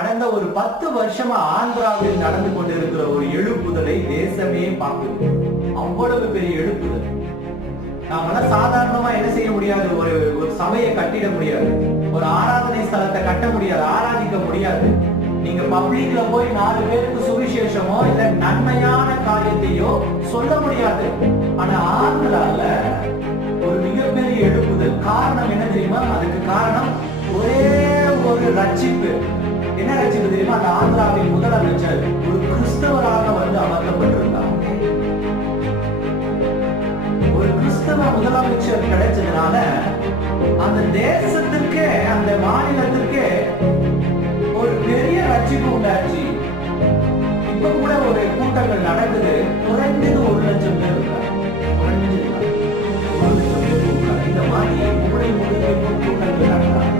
கடந்த ஒரு 10 வருஷமா ஆந்திராவில் நடந்து கொண்டிருக்கிற ஒரு எழுப்புதலை தேசமே பார்க்குது. அவ்வளவு பெரிய எழுப்புதல். நாமெல்லாம் சாதாரணமா என்ன செய்ய முடியாது? ஒரு சபையை கட்டிட முடியாது, ஒரு ஆராதனை ஸ்தலத்தை கட்ட முடியாது, ஆராதிக்க முடியாது. நீங்க பப்ளிக்ல போய் 4 பேருக்கு சுவிசேஷமோ இல்ல நன்மையான காரியத்தையோ சொல்ல முடியாது. ஆனா ஆந்திரால ஒரு மிகப்பெரிய எழுப்புதல். காரணம் என்ன தெரியுமா? அதுக்கு காரணம் ஒரே ஒரு ரட்சிப்பு. என்ன ரட்சிப்பு தெரியுமா? அந்த ஆந்திராவின் முதலமைச்சர் ஒரு கிறிஸ்தவராக வந்து அமர்த்தப்பட்டிருந்தார். ஒரு கிறிஸ்தவ முதலமைச்சர் கிடைச்சதுனால அந்த தேசத்திற்கே, அந்த மாநிலத்திற்கே ஒரு பெரிய ரட்சிப்பு உண்டாச்சு. இப்ப கூட ஒரு கூட்டங்கள் நடக்குது. குறைந்தது 1,00,000 பேர் இருக்காங்க. குறைஞ்சது 1,00,000 பேர் இருக்காங்க. இந்த மாதிரி மூளை முழுக்க கூட்டங்கள் நடக்கிறாங்க.